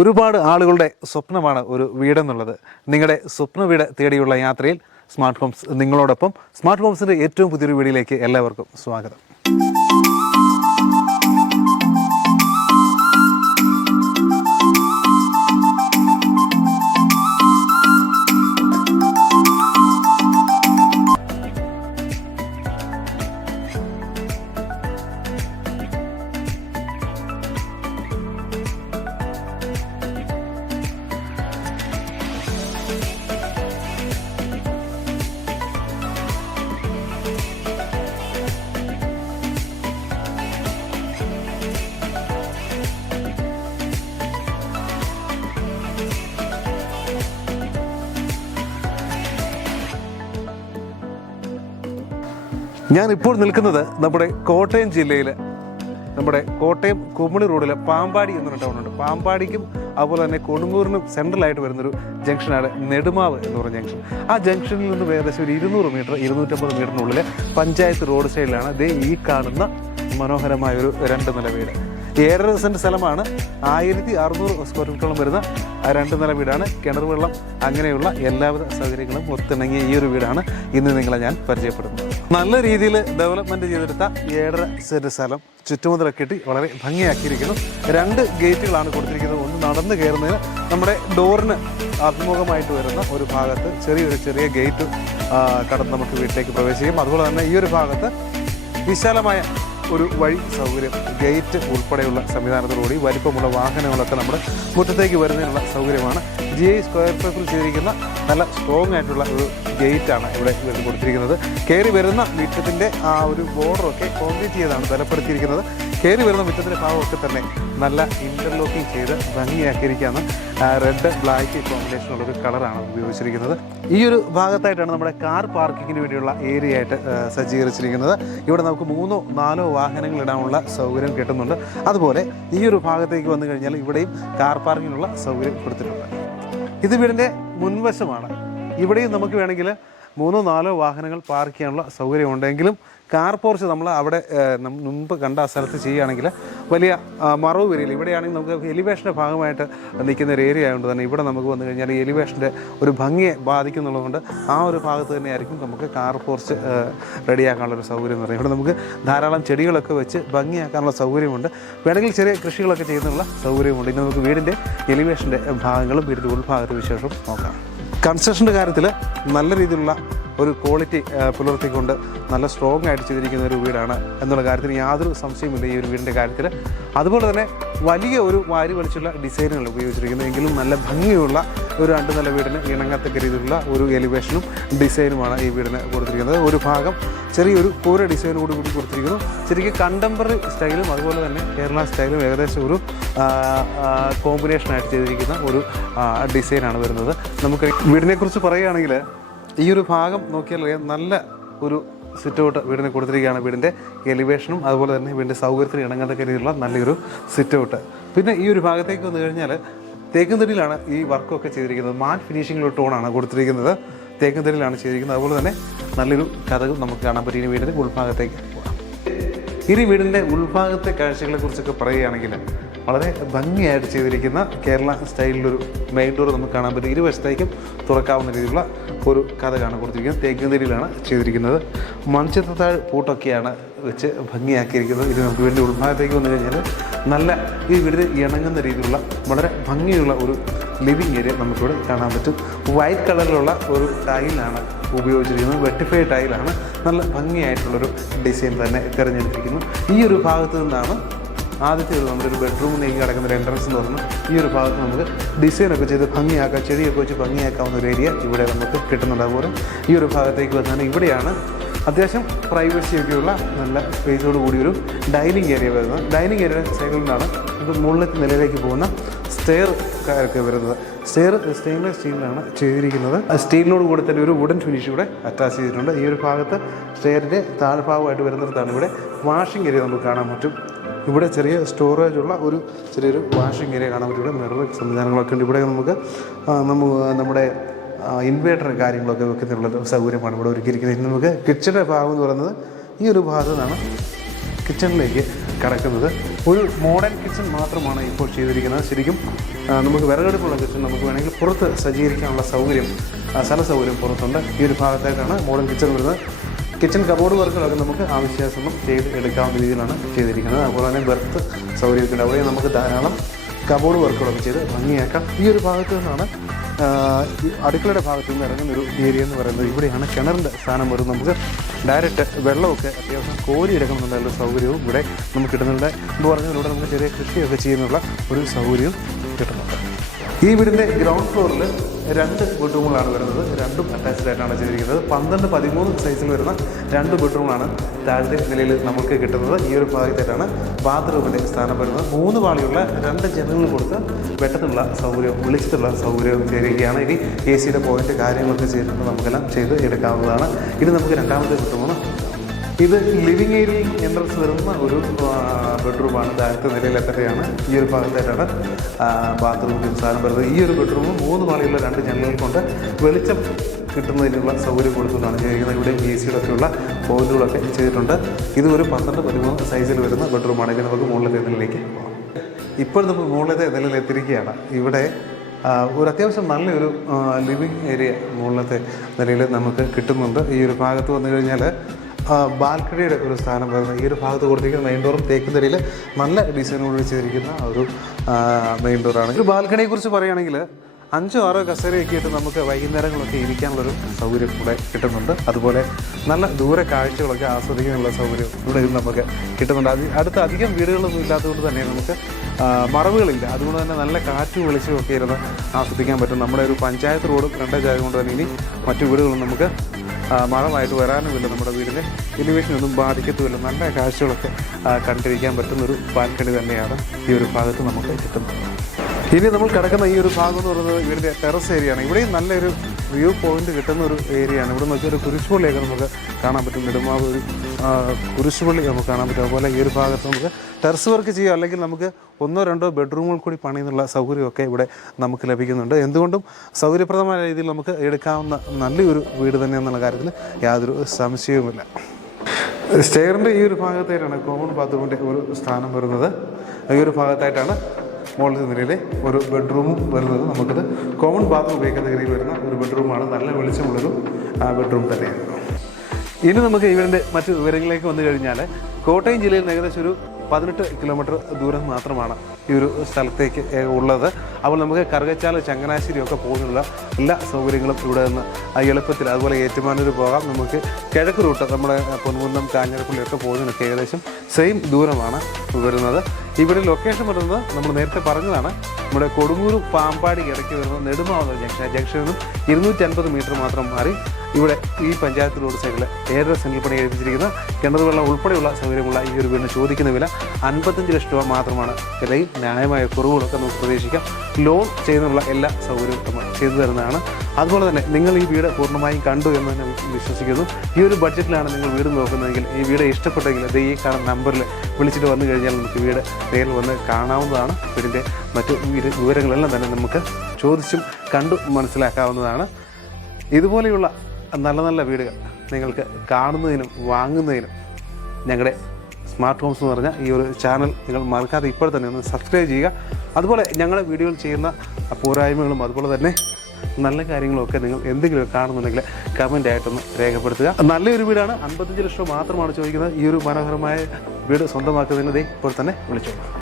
ഒരുപാട് ആളുകളുടെ സ്വപ്നമാണ് ഒരു വീടെന്നുള്ളത്. നിങ്ങളുടെ സ്വപ്ന വീട് തേടിയുള്ള യാത്രയിൽ സ്മാർട്ട് ഹോംസ് നിങ്ങളോടൊപ്പം. സ്മാർട്ട് ഹോംസിന്റെ ഏറ്റവും പുതിയൊരു വീഡിയോയിലേക്ക് എല്ലാവർക്കും സ്വാഗതം. ഞാൻ ഇപ്പോൾ നിൽക്കുന്നത് നമ്മുടെ കോട്ടയം ജില്ലയിൽ നമ്മുടെ കോട്ടയം കുമ്മണി റോഡിലെ പാമ്പാടി എന്നൊരു ടൗണുണ്ട് പാമ്പാടിക്കും അതുപോലെ തന്നെ കൊടുങ്ങൂറിനും സെൻട്രലായിട്ട് വരുന്നൊരു ജംഗ്ഷനാണ് നെടുമാവ് എന്ന് പറഞ്ഞ ജംഗ്ഷൻ. ആ ജംഗ്ഷനിൽ നിന്ന് ഏകദേശം ഒരു ഇരുന്നൂറ് മീറ്റർ ഇരുന്നൂറ്റമ്പത് മീറ്ററിനുള്ളിൽ പഞ്ചായത്ത് റോഡ് സൈഡിലാണ് ദേ ഈ കാണുന്ന മനോഹരമായ ഒരു രണ്ട് നില വീട്. ഏഴര സെന്റ് സ്ഥലമാണ്. ആയിരത്തി അറുന്നൂറ് സ്ക്വയർ ഫീറ്റോളം വരുന്ന രണ്ട് നില വീടാണ്. കിണർ വെള്ളം അങ്ങനെയുള്ള എല്ലാവിധ സൗകര്യങ്ങളും ഒത്തിണങ്ങിയ ഈ ഒരു വീടാണ്. ഇന്ന് നിങ്ങളെ ഞാൻ പരിചയപ്പെടുന്നത്. നല്ല രീതിയിൽ ഡെവലപ്മെന്റ് ചെയ്തെടുത്ത ഏഴര സെന്റ് സ്ഥലം ചുറ്റുമുതലൊക്കെ കെട്ടി വളരെ ഭംഗിയാക്കിയിരിക്കുന്നു. രണ്ട് ഗേറ്റുകളാണ് കൊടുത്തിരിക്കുന്നത്. ഒന്ന് നടന്ന് കയറുന്നതിന് നമ്മുടെ ഡോറിന് അഭിമുഖമായിട്ട് വരുന്ന ഒരു ഭാഗത്ത് ചെറിയൊരു ചെറിയ ഗേറ്റ് കടന്ന് നമുക്ക് വീട്ടിലേക്ക് പ്രവേശിക്കും. അതുപോലെ തന്നെ ഈ ഒരു ഭാഗത്ത് വിശാലമായ ഒരു വഴി സൗകര്യം ഗേറ്റ് ഉൾപ്പെടെയുള്ള സംവിധാനത്തോടുകൂടി വലിപ്പമുള്ള വാഹനങ്ങളൊക്കെ നമ്മുടെ മുറ്റത്തേക്ക് വരുന്നതിനുള്ള സൗകര്യമാണ് ജി ഐ സ്ക്വയർ ഫീറ്റിൽ ചെയ്തിരിക്കുന്ന നല്ല സ്ട്രോങ് ആയിട്ടുള്ള ഒരു ഗേറ്റാണ് ഇവിടെ ഇവർ കൊടുത്തിരിക്കുന്നത്. കയറി വരുന്ന മുറ്റത്തിന്റെ ആ ഒരു ബോർഡറൊക്കെ കോൺക്രീറ്റ് ചെയ്താണ് ബലപ്പെടുത്തിയിരിക്കുന്നത്. കയറി വരുന്ന മുറ്റത്തിന്റെ ഭാഗമൊക്കെ തന്നെ നല്ല ഇന്റർലോക്കിംഗ് ചെയ്ത് ഭംഗിയാക്കിയിരിക്കുകയാണ്. റെഡ് ബ്ലാക്ക് കോമ്പിനേഷനുള്ള ഒരു കളറാണ് ഉപയോഗിച്ചിരിക്കുന്നത്. ഈ ഒരു ഭാഗത്തായിട്ടാണ് നമ്മുടെ കാർ പാർക്കിങ്ങിന് വേണ്ടിയുള്ള ഏരിയ ആയിട്ട് സജ്ജീകരിച്ചിരിക്കുന്നത്. ഇവിടെ നമുക്ക് മൂന്നോ നാലോ വാഹനങ്ങൾ ഇടാനുള്ള സൗകര്യം കിട്ടുന്നുണ്ട്. അതുപോലെ ഈ ഒരു ഭാഗത്തേക്ക് വന്നു കഴിഞ്ഞാൽ ഇവിടെയും കാർ പാർക്കിങ്ങിനുള്ള സൗകര്യം കൊടുത്തിട്ടുണ്ട്. ഇത് വീടിന്റെ മുൻവശമാണ്. ഇവിടെയും നമുക്ക് വേണമെങ്കിൽ മൂന്നോ നാലോ വാഹനങ്ങൾ പാർക്ക് ചെയ്യാനുള്ള സൗകര്യം ഉണ്ടെങ്കിലും കാർ പോർച്ച് നമ്മൾ അവിടെ മുൻപ് കണ്ട ആ സ്ഥലത്ത് ചെയ്യുകയാണെങ്കിൽ വലിയ മറവ് വരില്ല. ഇവിടെയാണെങ്കിൽ നമുക്ക് എലിവേഷന്റെ ഭാഗമായിട്ട് നിൽക്കുന്ന ഒരു ഏരിയ ആയതുകൊണ്ട് തന്നെ ഇവിടെ നമുക്ക് വന്നു കഴിഞ്ഞാൽ എലിവേഷന്റെ ഒരു ഭംഗിയെ ബാധിക്കുന്നുള്ളതുകൊണ്ട് ആ ഒരു ഭാഗത്ത് തന്നെയായിരിക്കും നമുക്ക് കാർ പോർച്ച് റെഡിയാക്കാനുള്ള ഒരു സൗകര്യം എന്ന് പറയുന്നത്. ഇവിടെ നമുക്ക് ധാരാളം ചെടികളൊക്കെ വെച്ച് ഭംഗിയാക്കാനുള്ള സൗകര്യമുണ്ട്. വേണമെങ്കിൽ ചെറിയ കൃഷികളൊക്കെ ചെയ്യുന്നുള്ള സൗകര്യമുണ്ട്. ഇനി നമുക്ക് വീടിന്റെ എലിവേഷന്റെ ഭാഗങ്ങളും വീടിന്റെ ഉൾഭാഗത്തെ വിശേഷം നോക്കാം. കൺസ്ട്രക്ഷന്റെ കാര്യത്തിൽ നല്ല രീതിയിലുള്ള ഒരു ക്വാളിറ്റി പുലർത്തിക്കൊണ്ട് നല്ല സ്ട്രോങ് ആയിട്ട് ചെയ്തിരിക്കുന്ന ഒരു വീടാണ് എന്നുള്ള കാര്യത്തിൽ യാതൊരു സംശയമില്ല ഈ ഒരു വീടിന്റെ കാര്യത്തിൽ അതുപോലെ തന്നെ വലിയ ഒരു വാരി വലിച്ചുള്ള ഡിസൈനുകൾ ഉപയോഗിച്ചിരിക്കുന്നത് എങ്കിലും നല്ല ഭംഗിയുള്ള ഒരു രണ്ട് നില വീടിന് ഇണങ്ങത്തക്ക രീതിയിലുള്ള ഒരു എലിവേഷനും ഡിസൈനുമാണ് ഈ വീടിന് കൊടുത്തിരിക്കുന്നത്. ഒരു ഭാഗം ചെറിയൊരു കൂര ഡിസൈനും കൂടി കൂടി കൊടുത്തിരിക്കുന്നു. ശരിക്കും കണ്ടംപററി സ്റ്റൈലും അതുപോലെ തന്നെ കേരള സ്റ്റൈലും ഏകദേശം ഒരു കോമ്പിനേഷനായിട്ട് ചെയ്തിരിക്കുന്ന ഒരു ഡിസൈനാണ് വരുന്നത്. നമുക്ക് വീടിനെക്കുറിച്ച് പറയുകയാണെങ്കിൽ ഈ ഒരു ഭാഗം നോക്കിയാൽ അറിയാം. നല്ല ഒരു സിറ്റ് ഔട്ട് വീടിന് കൊടുത്തിരിക്കുകയാണ് വീടിന്റെ എലിവേഷനും അതുപോലെ തന്നെ വീടിന്റെ സൗകര്യത്തിന് ഇണങ്ങാത്ത രീതിയിലുള്ള നല്ലൊരു സിറ്റ് ഔട്ട് പിന്നെ ഈ ഒരു ഭാഗത്തേക്ക് വന്നു കഴിഞ്ഞാൽ തേക്കുംതടിയിലാണ് ഈ വർക്കൊക്കെ ചെയ്തിരിക്കുന്നത്. മാറ്റ് ഫിനിഷിംഗിലുള്ള ടോണാണ് കൊടുത്തിരിക്കുന്നത്. തേക്കുംതടിയിലാണ് ചെയ്തിരിക്കുന്നത്. അതുപോലെ തന്നെ നല്ലൊരു കഥകൾ നമുക്ക് കാണാൻ പറ്റും. ഇനി വീടിന്റെ ഉൾഭാഗത്തേക്ക് പോകാം. ഇനി വീടിന്റെ ഉൾഭാഗത്തെ കാഴ്ചകളെ കുറിച്ചൊക്കെ പറയുകയാണെങ്കിൽ വളരെ ഭംഗിയായിട്ട് ചെയ്തിരിക്കുന്ന കേരള സ്റ്റൈലിലൊരു മെയിൻ ഡോർ നമുക്ക് കാണാൻ പറ്റും. ഇരുവശത്തേക്കും തുറക്കാവുന്ന രീതിയിലുള്ള ഒരു കഥ കാണാൻ കൊടുത്തിരിക്കുന്നത്. തേക്കുംതിരിയിലാണ് ചെയ്തിരിക്കുന്നത്. മൺചിത്രത്താഴ് പൂട്ടൊക്കെയാണ് വെച്ച് ഭംഗിയാക്കിയിരിക്കുന്നത്. ഇത് നമുക്ക് വേണ്ടി ഉൾഭാഗത്തേക്ക് വന്നു കഴിഞ്ഞാൽ നല്ല ഈ വീടിന് ഇണങ്ങുന്ന രീതിയിലുള്ള വളരെ ഭംഗിയുള്ള ഒരു ലിവിങ് ഏരിയ നമുക്കിവിടെ കാണാൻ പറ്റും. വൈറ്റ് കളറിലുള്ള ഒരു ടൈലാണ് ഉപയോഗിച്ചിരിക്കുന്നത്. വെട്ടിഫൈ ടൈലാണ് നല്ല ഭംഗിയായിട്ടുള്ളൊരു ഡിസൈൻ തന്നെ തിരഞ്ഞെടുത്തിരിക്കുന്നു ഈ ഒരു ഭാഗത്ത് നിന്നാണ് ആദ്യത്തെ ഒരു നമ്മുടെ ഒരു ബെഡ്റൂമിലേക്ക് കിടക്കുന്ന ഒരു എൻട്രൻസ് എന്ന് പറഞ്ഞാൽ ഈ ഒരു ഭാഗത്ത് നമുക്ക് ഡിസൈനൊക്കെ ചെയ്ത് ഭംഗിയാക്കാം ചെടിയൊക്കെ വെച്ച് ഭംഗിയാക്കാവുന്ന ഒരു ഏരിയ ഇവിടെ നമുക്ക് കിട്ടുന്നുണ്ട്. അതുപോലെ ഈ ഒരു ഭാഗത്തേക്ക് വന്നാൽ ഇവിടെയാണ് അത്യാവശ്യം പ്രൈവസി ഒക്കെയുള്ള നല്ല സ്പേസോട് കൂടി ഒരു ഡൈനിങ് ഏരിയ വരുന്നത്. ഡൈനിങ് ഏരിയ സൈഡിലാണ് നിന്നാണ് നമുക്ക് മുകളിലത്തെ നിലയിലേക്ക് പോകുന്ന സ്റ്റെയർ ഒക്കെ വരുന്നത്. സ്റ്റെയർ സ്റ്റെയിൻലെസ് സ്റ്റീലിലാണ് ചെയ്തിരിക്കുന്നത്. സ്റ്റീലിനോട് കൂടി തന്നെ ഒരു വുഡൻ ഫിനിഷ് ഇവിടെ അറ്റാച്ച് ചെയ്തിട്ടുണ്ട്. ഈ ഒരു ഭാഗത്ത് സ്റ്റെയറിന്റെ താഴ്ഭാഗമായിട്ട് വരുന്നിടത്താണ് ഇവിടെ വാഷിംഗ് ഏരിയ നമുക്ക് കാണാൻ പറ്റും. ഇവിടെ ചെറിയ സ്റ്റോറേജ് ഉള്ള ഒരു ചെറിയൊരു വാഷിംഗ് ഏരിയ കാണാൻ പറ്റും. ഇവിടെ മിറർ സംവിധാനങ്ങളൊക്കെ ഉണ്ട്. ഇവിടെ നമുക്ക് നമ്മുടെ ഇൻവേർട്ടർ കാര്യങ്ങളൊക്കെ വെക്കുന്നതിനുള്ള സൗകര്യമാണ് ഇവിടെ ഒരുക്കിയിരിക്കുന്നത്. ഇനി നമുക്ക് കിച്ചണിന്റെ ഭാഗം എന്ന് പറയുന്നത് ഈ ഒരു ഭാഗത്തു നിന്നാണ് കിച്ചണിലേക്ക് കിടക്കുന്നത്. ഒരു മോഡേൺ കിച്ചൺ മാത്രമാണ് ഇപ്പോൾ ചെയ്തിരിക്കുന്നത്. ശരിക്കും നമുക്ക് വിറകടുപ്പുള്ള കിച്ചൺ നമുക്ക് വേണമെങ്കിൽ പുറത്ത് സജ്ജീകരിക്കാനുള്ള സൗകര്യം സ്ഥല സൗകര്യം പുറത്തുണ്ട്. ഈ ഒരു ഭാഗത്തേക്കാണ് മോഡേൺ കിച്ചൺ വരുന്നത്. കിച്ചൺ കബോർഡ് വർക്കുകളൊക്കെ നമുക്ക് ആവശ്യാസമം ചെയ്ത് എടുക്കാവുന്ന രീതിയിലാണ് ചെയ്തിരിക്കുന്നത്. അതുപോലെ തന്നെ ബെർത്ത് സൗകര്യത്തിന്റെ അവിടെ നമുക്ക് ധാരാളം കബോർഡ് വർക്കുകളൊക്കെ ചെയ്ത് ഭംഗിയാക്കാം. ഈ ഒരു ഭാഗത്തു നിന്നാണ് അടുക്കളയുടെ ഭാഗത്തു നിന്ന് ഇറങ്ങുന്ന ഒരു ഏരിയ എന്ന് പറയുന്നത്. ഇവിടെയാണ് കിണറിന്റെ സ്ഥാനം വരും നമുക്ക് ഡയറക്റ്റ് വെള്ളമൊക്കെ അത്യാവശ്യം കോരി എടുക്കണമെന്നുള്ള സൗകര്യവും ഇവിടെ നമുക്ക് കിട്ടുന്നുണ്ട്. എന്ന് പറഞ്ഞതിലൂടെ നമുക്ക് ചെറിയ കൃഷിയൊക്കെ ചെയ്യുന്നുള്ള ഒരു സൗകര്യവും കിട്ടുന്നുണ്ട്. ഈ വീടിന്റെ ഗ്രൗണ്ട് ഫ്ലോറിൽ രണ്ട് ബെഡ്റൂമുകളാണ് വരുന്നത്. രണ്ടും അറ്റാച്ച്ഡ് ആയിട്ടാണ് ചെയ്തിരിക്കുന്നത്. പന്ത്രണ്ട് പതിമൂന്ന് സൈസിൽ വരുന്ന രണ്ട് ബെഡ്റൂമാണ് താഴത്തെ നിലയിൽ നമുക്ക് കിട്ടുന്നത്. ഈ ഒരു ഭാഗത്തായിട്ടാണ് ബാത്റൂമിന്റെ സ്ഥാനം വരുന്നത്. മൂന്ന് പാളിയുള്ള രണ്ട് ജനലുകൾ കൊടുത്ത് വെട്ടത്തിനുള്ള സൗകര്യവും വിളിച്ചിട്ടുള്ള സൗകര്യവും ചെയ്തിരിക്കുകയാണ് ഇനി എ സിയുടെ പോയിന്റ് കാര്യങ്ങളൊക്കെ ചെയ്തിട്ട് നമുക്കെല്ലാം ചെയ്ത് എടുക്കാവുന്നതാണ്. ഇത് നമുക്ക് രണ്ടാമത്തെ ബെഡ്റൂമാണ് ഇത് ലിവിങ് ഏരിയയിൽ എൻട്രൻസ് വരുന്ന ഒരു ബെഡ്റൂമാണ് താഴത്തെ നിലയിലെത്തുകയാണ് ഈ ഒരു ഭാഗത്തായിട്ടാണ് ബാത്റൂമിൽ സാധനം വരുന്നത്. ഈ ഒരു ബെഡ്റൂം മൂന്ന് മാളിയുള്ള രണ്ട് ജനലുകൾ കൊണ്ട് വെളിച്ചം കിട്ടുന്നതിനുള്ള സൗകര്യം കൊടുത്തുകൊണ്ടാണ് ചെയ്തിരിക്കുന്നത് ഇവിടെ എ സിയുടെ ഒക്കെയുള്ള പോയിന്റുകളൊക്കെ ചെയ്തിട്ടുണ്ട്. ഇത് ഒരു പന്ത്രണ്ട് പതിമൂന്ന് സൈസിൽ വരുന്ന ബെഡ്റൂമാണ് ഇനി നമുക്ക് മുകളിലത്തെ നിലയിലേക്ക് പോകാം ഇപ്പോൾ നമ്മൾ മുകളിലത്തെ നിലയിൽ എത്തിയിരിക്കുകയാണ്. ഇവിടെ ഒരു അത്യാവശ്യം നല്ലൊരു ലിവിങ് ഏരിയ മുകളിലത്തെ നിലയിൽ നമുക്ക് കിട്ടുന്നുണ്ട്. ഈ ഒരു ഭാഗത്ത് വന്നു കഴിഞ്ഞാൽ ബാൽക്കണിയുടെ ഒരു സ്ഥാനം വരുന്നത് ഈ ഒരു ഭാഗത്ത് കൊടുത്തിരിക്കുന്ന മെയിൻ ഡോറും തേക്കുന്നതിൽ നല്ല ഡിസൈനോട് ചെയ്തിരിക്കുന്ന ഒരു മെയിൻ ഡോറാണ് ഒരു ബാൽക്കണിയെക്കുറിച്ച് പറയുകയാണെങ്കിൽ അഞ്ചോ ആറോ കസേരയൊക്കെ ഇട്ട് നമുക്ക് വൈകുന്നേരങ്ങളൊക്കെ ഇരിക്കാനുള്ളൊരു സൗകര്യം ഇവിടെ കിട്ടുന്നുണ്ട്. അതുപോലെ നല്ല ദൂര കാഴ്ചകളൊക്കെ ആസ്വദിക്കാനുള്ള സൗകര്യം ഇവിടെ ഇരുന്ന് നമുക്ക് കിട്ടുന്നുണ്ട്. അത് അടുത്ത് അധികം വീടുകളൊന്നും ഇല്ലാത്തതുകൊണ്ട് തന്നെ നമുക്ക് മറവുകളില്ല. അതുകൊണ്ട് തന്നെ നല്ല കാറ്റും വെളിച്ചമൊക്കെ ഇരുന്ന് ആസ്വദിക്കാൻ പറ്റും. നമ്മുടെ ഒരു പഞ്ചായത്ത് റോഡ് ഫ്രണ്ടേജ് കൊണ്ട് തന്നെ ഇനി മറ്റു വീടുകളും നമുക്ക് മറവായിട്ട് വരാനുമില്ല നമ്മുടെ വീടിന്റെ ഇലിവേഷനൊന്നും ബാധിക്കത്തുമില്ല. നല്ല കാഴ്ചകളൊക്കെ കണ്ടിരിക്കാൻ കണ്ടിരിക്കാൻ പറ്റുന്നൊരു ബാൽക്കണി തന്നെയാണ് ഈ ഒരു ഭാഗത്ത് നമുക്ക് കിട്ടുന്നത്. ഇനി നമ്മൾ കിടക്കുന്ന ഈ ഒരു ഭാഗം എന്ന് പറയുന്നത് ഇവരുടെ ടെറസ് ഏരിയയാണ് ഇവിടെയും നല്ലൊരു വ്യൂ പോയിന്റ് കിട്ടുന്ന ഒരു ഏരിയയാണ് ഇവിടെ നോക്കിയാൽ ഒരു കുരിശുപള്ളിയൊക്കെ നമുക്ക് കാണാൻ പറ്റും. നെടുമാവ് ഒരു കുരിശുപള്ളി നമുക്ക് കാണാൻ പറ്റും. അതുപോലെ ഈ ഒരു ഭാഗത്ത് നമുക്ക് ടെറസ് വർക്ക് ചെയ്യുക അല്ലെങ്കിൽ നമുക്ക് ഒന്നോ രണ്ടോ ബെഡ്റൂമുകൾ കൂടി പണിയുന്നുള്ള സൗകര്യമൊക്കെ ഇവിടെ നമുക്ക് ലഭിക്കുന്നുണ്ട്. എന്തുകൊണ്ടും സൗകര്യപ്രദമായ രീതിയിൽ നമുക്ക് എടുക്കാവുന്ന നല്ലൊരു വീട് തന്നെ എന്നുള്ള കാര്യത്തിൽ യാതൊരു സംശയവുമില്ല. സ്റ്റെയറിന്റെ ഈ ഒരു ഭാഗത്തായിട്ടാണ് കോമൺ ബാത്റൂമിന്റെ ഒരു സ്ഥാനം വരുന്നത്. ഈ ഒരു ഭാഗത്തായിട്ടാണ് മുകളിലത്തെ നിലയിൽ ഒരു ബെഡ്റൂമും വരുന്നത്. നമുക്കത് കോമൺ ബാത്റൂം ഉപയോഗിക്കുന്ന രീതിയിൽ വരുന്ന ഒരു ബെഡ്റൂമാണ് നല്ല വെളിച്ചമുള്ളൊരു ബെഡ്റൂം തന്നെയാണ് ഇനി നമുക്ക് ഇവരുടെ മറ്റ് വിവരങ്ങളിലേക്ക് വന്നു കഴിഞ്ഞാൽ കോട്ടയം ജില്ലയിൽ ഏകദേശം ഒരു പതിനെട്ട് കിലോമീറ്റർ ദൂരം മാത്രമാണ് ഈ ഒരു സ്ഥലത്തേക്ക് ഉള്ളത്. അപ്പോൾ നമുക്ക് കറുകച്ചാൽ ചങ്ങനാശ്ശേരി ഒക്കെ പോകുന്നുള്ള എല്ലാ സൗകര്യങ്ങളും ഇവിടെ നിന്ന് എളുപ്പത്തിൽ അതുപോലെ ഏറ്റുമാനൂർ പോകാം. നമുക്ക് കിഴക്ക് റൂട്ട് നമ്മുടെ പൊൻകുന്നം കാഞ്ഞിരപ്പള്ളിയൊക്കെ പോകുന്നതിനൊക്കെ ഏകദേശം സെയിം ദൂരമാണ് വരുന്നത്. ഇവിടെ ലൊക്കേഷൻ വരുന്നത് നമ്മൾ നേരത്തെ പറഞ്ഞതാണ്. നമ്മുടെ കൊടുങ്ങൂർ പാമ്പാടി ഇടയ്ക്ക് വരുന്ന നെടുമാവുന്ന ജംഗ്ഷൻ ജംഗ്ഷനിൽ നിന്നും ഇരുന്നൂറ്റി അൻപത് മീറ്റർ മാത്രം മാറി ഇവിടെ ഈ പഞ്ചായത്ത് റോഡ് സൈഡിൽ ഏഴര സെന്റിൽ പണി കഴിപ്പിച്ചിരിക്കുന്ന കിണർ വെള്ളം ഉൾപ്പെടെയുള്ള സൗകര്യമുള്ള ഈ ഒരു വീടിന് ചോദിക്കുന്ന വില അൻപത്തഞ്ച് ലക്ഷം രൂപ മാത്രമാണ്. വിലയിൽ ന്യായമായ കുറവുകളൊക്കെ നമുക്ക് പ്രതീക്ഷിക്കാം. ലോൺ ചെയ്യുന്നതിനുള്ള എല്ലാ സൗകര്യവും നമ്മൾ ചെയ്തു തരുന്നതാണ്. അതുപോലെ തന്നെ നിങ്ങൾ ഈ വീട് പൂർണമായും കണ്ടു എന്ന് തന്നെ വിശ്വസിക്കുന്നു. ഈ ഒരു ബഡ്ജറ്റിലാണ് നിങ്ങൾ വീട് നോക്കുന്നതെങ്കിൽ ഈ വീട് ഇഷ്ടപ്പെട്ടെങ്കിൽ അത് ഈ കാണുന്ന നമ്പറിൽ വിളിച്ചിട്ട് വന്നു കഴിഞ്ഞാൽ നമുക്ക് വീട് നേരിൽ വന്ന് കാണാവുന്നതാണ്. വീടിന്റെ മറ്റ് വിവരങ്ങളെല്ലാം തന്നെ നമുക്ക് ചോദിച്ചും കണ്ടു മനസ്സിലാക്കാവുന്നതാണ്. ഇതുപോലെയുള്ള നല്ല നല്ല വീടുകൾ നിങ്ങൾക്ക് കാണുന്നതിനും വാങ്ങുന്നതിനും ഞങ്ങളുടെ സ്മാർട്ട് ഹോംസ് എന്ന് പറഞ്ഞ ഈ ഒരു ചാനൽ നിങ്ങൾ മറക്കാതെ ഇപ്പോൾ തന്നെ ഒന്ന് സബ്സ്ക്രൈബ് ചെയ്യുക. അതുപോലെ ഞങ്ങളുടെ വീഡിയോയിൽ ചെയ്യുന്ന പോരായ്മകളും അതുപോലെ തന്നെ നല്ല കാര്യങ്ങളൊക്കെ നിങ്ങൾ എന്തെങ്കിലും കാണുന്നുണ്ടെങ്കിൽ കമന്റ് ആയിട്ടൊന്ന് രേഖപ്പെടുത്തുക. നല്ലൊരു വീടാണ്. അൻപത്തഞ്ച് ലക്ഷം മാത്രമാണ് ചോദിക്കുന്നത്. ഈ ഒരു മനോഹരമായ വീട് സ്വന്തമാക്കുന്നതിന് ഇപ്പോൾ തന്നെ വിളിച്ചോളൂ.